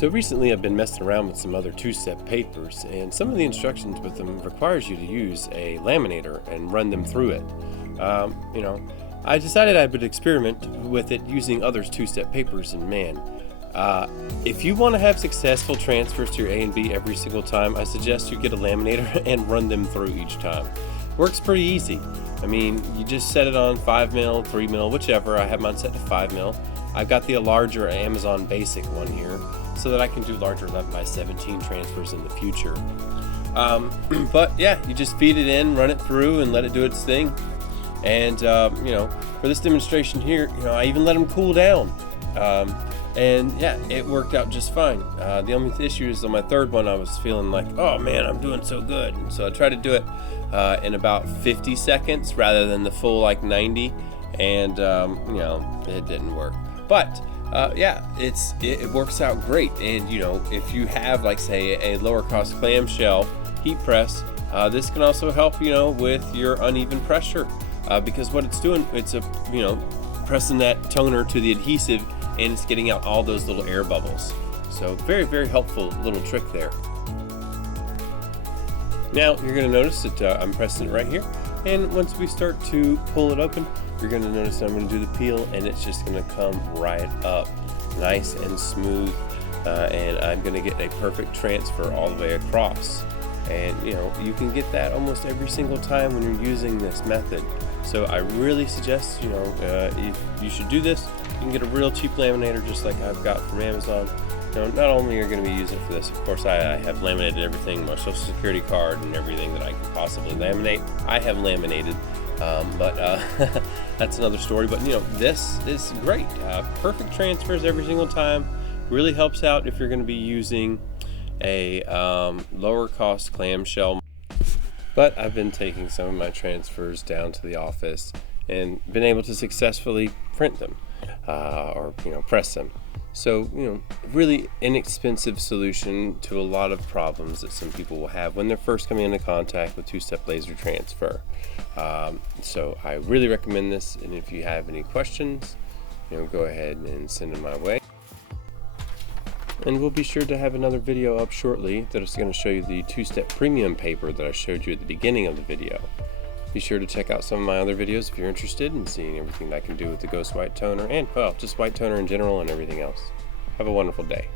So recently I've been messing around with some other two-step papers, and some of the instructions with them requires you to use a laminator and run them through it. I decided I would experiment with it using others two-step papers, and man, if you want to have successful transfers to your A and B every single time, I suggest you get a laminator and run them through each time. Works pretty easy. I mean, you just set it on 5 mil, 3 mil, whichever. I have mine set to 5 mil. I've got the larger Amazon Basic one here, so that I can do larger 11x17 transfers in the future. But yeah, you just feed it in, run it through, and let it do its thing. And for this demonstration here, I even let them cool down. And yeah, it worked out just fine. The only issue is on my third one, I was feeling like, oh man, I'm doing so good. And so I tried to do it in about 50 seconds rather than the full 90, and it didn't work. But it works out great. And if you have say a lower cost clamshell heat press, this can also help with your uneven pressure, because what it's doing, it's pressing that toner to the adhesive, and it's getting out all those little air bubbles. So very, very helpful little trick there. Now you're going to notice that I'm pressing it right here, and once we start to pull it open, you're going to notice I'm going to do the peel, and it's just going to come right up nice and smooth, and I'm going to get a perfect transfer all the way across. And you can get that almost every single time when you're using this method. So I really suggest if you should do this. You can get a real cheap laminator just like I've got from Amazon. Not only are you going to be using it for this, of course I have laminated everything, my social security card and everything that I can possibly laminate. I have laminated, but that's another story. But this is great. Perfect transfers every single time. Really helps out if you're going to be using a lower cost clamshell. But I've been taking some of my transfers down to the office and been able to successfully print them or press them. So really inexpensive solution to a lot of problems that some people will have when they're first coming into contact with two-step laser transfer. So I really recommend this, and if you have any questions, go ahead and send them my way. And we'll be sure to have another video up shortly that is going to show you the two-step premium paper that I showed you at the beginning of the video. Be sure to check out some of my other videos if you're interested in seeing everything that I can do with the Ghost White Toner, and well, just white toner in general and everything else. Have a wonderful day.